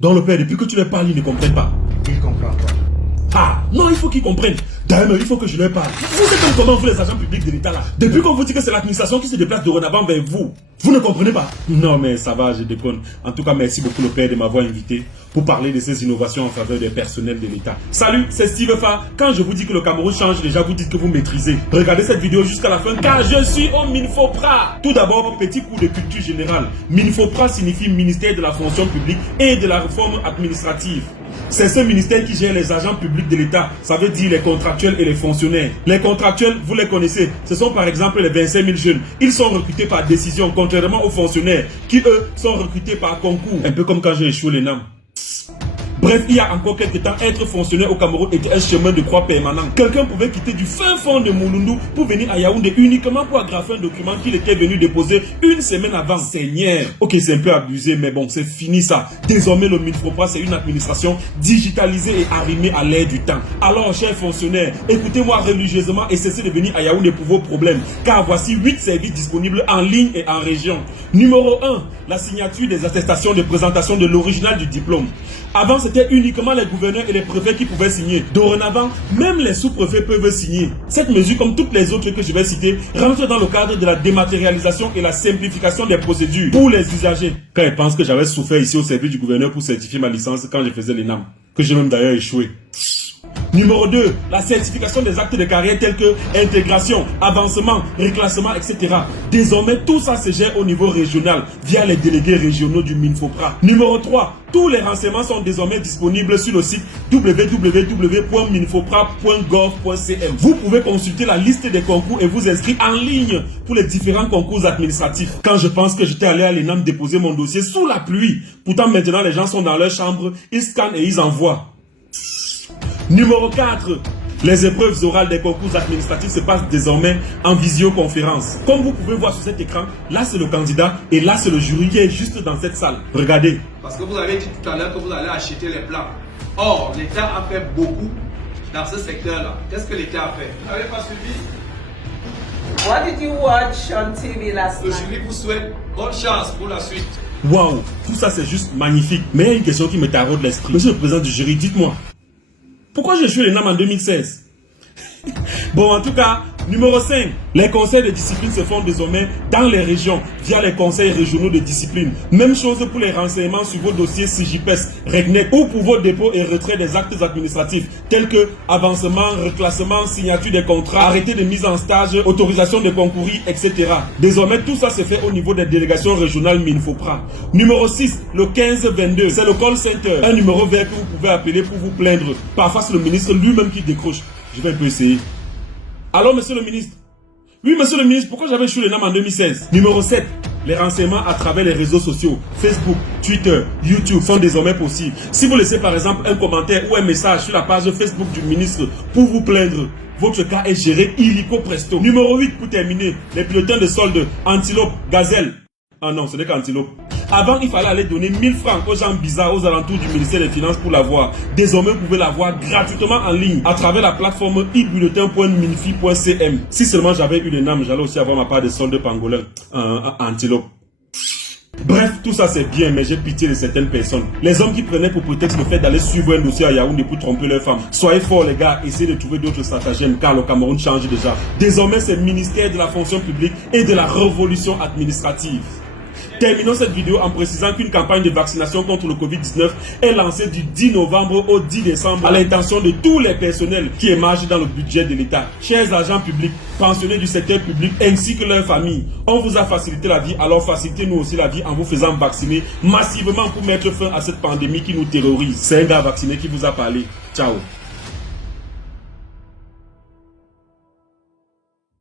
Dans le père, depuis que tu leur parles, ils ne comprennent pas. Il comprend pas. Ah, non, il faut qu'ils comprennent. D'ailleurs, il faut que je leur parle. Vous êtes comme comment vous, les agents publics de l'État là. Depuis qu'on vous dit que c'est l'administration qui se déplace dorénavant vers vous, vous ne comprenez pas? Non, mais ça va, je déconne. En tout cas, merci beaucoup le père de m'avoir invité pour parler de ces innovations en faveur des personnels de l'État. Salut, c'est Steve Fa. Quand je vous dis que le Cameroun change, déjà vous dites que vous maîtrisez. Regardez cette vidéo jusqu'à la fin car je suis au Minfopra. Tout d'abord, petit coup de culture générale. Minfopra signifie ministère de la fonction publique et de la réforme administrative. C'est ce ministère qui gère les agents publics de l'État, ça veut dire les contractuels et les fonctionnaires. Les contractuels, vous les connaissez, ce sont par exemple les 25 000 jeunes. Ils sont recrutés par décision, contrairement aux fonctionnaires, qui eux sont recrutés par concours. Un peu comme quand j'ai échoué les NAM. Bref, il y a encore quelques temps, être fonctionnaire au Cameroun était un chemin de croix permanent. Quelqu'un pouvait quitter du fin fond de Mouloundou pour venir à Yaoundé uniquement pour agrafer un document qu'il était venu déposer une semaine avant. Seigneur. Ok, c'est un peu abusé, mais bon, c'est fini ça. Désormais, le Minfopra, c'est une administration digitalisée et arrimée à l'ère du temps. Alors, chers fonctionnaires, écoutez-moi religieusement et cessez de venir à Yaoundé pour vos problèmes. Car voici 8 services disponibles en ligne et en région. Numéro 1, la signature des attestations de présentation de l'original du diplôme. Avant, c'était uniquement les gouverneurs et les préfets qui pouvaient signer. Dorénavant, même les sous-préfets peuvent signer. Cette mesure, comme toutes les autres que je vais citer, rentre dans le cadre de la dématérialisation et la simplification des procédures pour les usagers. Quand ils pensent que j'avais souffert ici au service du gouverneur pour certifier ma licence quand je faisais les NAM, que j'ai même d'ailleurs échoué. Numéro 2, la certification des actes de carrière tels que intégration, avancement, reclassement, etc. Désormais, tout ça se gère au niveau régional via les délégués régionaux du Minfopra. Numéro 3, tous les renseignements sont désormais disponibles sur le site www.minfopra.gov.cm. Vous pouvez consulter la liste des concours et vous inscrire en ligne pour les différents concours administratifs. Quand je pense que j'étais allé à l'ENAM déposer mon dossier sous la pluie, pourtant maintenant les gens sont dans leur chambre, ils scannent et ils envoient. Numéro 4, les épreuves orales des concours administratifs se passent désormais en visioconférence. Comme vous pouvez voir sur cet écran, là c'est le candidat et là c'est le jury qui est juste dans cette salle. Regardez. Parce que vous avez dit tout à l'heure que vous allez acheter les plans. Or, l'État a fait beaucoup dans ce secteur-là. Qu'est-ce que l'État a fait? Vous n'avez pas suivi? What did you watch on TV last Le night? jury vous souhaite bonne chance pour la suite. Waouh, tout ça c'est juste magnifique. Mais il y a une question qui me taraude l'esprit. Monsieur le président du jury, dites-moi. Pourquoi j'ai échoué les NAM en 2016? Bon, en tout cas, numéro 5, les conseils de discipline se font désormais dans les régions via les conseils régionaux de discipline. Même chose pour les renseignements sur vos dossiers CJPES, RECNEC ou pour vos dépôts et retraits des actes administratifs tels que avancement, reclassement, signature des contrats, arrêté de mise en stage, autorisation de concourir, etc. Désormais, tout ça se fait au niveau des délégations régionales Minfopra. Numéro 6, le 1522, c'est le call center, un numéro vert que vous pouvez appeler pour vous plaindre. Parfois, c'est le ministre lui-même qui décroche. Je vais un peu essayer. Alors, monsieur le ministre. Oui, monsieur le ministre, pourquoi j'avais échoué les NAM en 2016? Numéro 7. Les renseignements à travers les réseaux sociaux, Facebook, Twitter, YouTube sont désormais possibles. Si vous laissez par exemple un commentaire ou un message sur la page Facebook du ministre pour vous plaindre, votre cas est géré illico presto. Numéro 8 pour terminer, les bulletins de solde, antilope, gazelle. Ah non, ce n'est qu'antilope. Avant, il fallait aller donner 1000 francs aux gens bizarres aux alentours du ministère des Finances pour l'avoir. Désormais, vous pouvez l'avoir gratuitement en ligne à travers la plateforme e-bulletin.minfi.cm. Si seulement j'avais eu les NAM, j'allais aussi avoir ma part de solde pangolin. Antilope. Bref, tout ça c'est bien, mais j'ai pitié de certaines personnes. Les hommes qui prenaient pour prétexte le fait d'aller suivre un dossier à Yaoundé pour tromper leurs femmes. Soyez forts les gars, essayez de trouver d'autres stratagèmes car le Cameroun change déjà. Désormais, c'est le ministère de la fonction publique et de la révolution administrative. Terminons cette vidéo en précisant qu'une campagne de vaccination contre le Covid-19 est lancée du 10 novembre au 10 décembre à l'intention de tous les personnels qui émargent dans le budget de l'État. Chers agents publics, pensionnés du secteur public ainsi que leurs familles, on vous a facilité la vie, alors facilitez-nous aussi la vie en vous faisant vacciner massivement pour mettre fin à cette pandémie qui nous terrorise. C'est un gars vacciné qui vous a parlé. Ciao.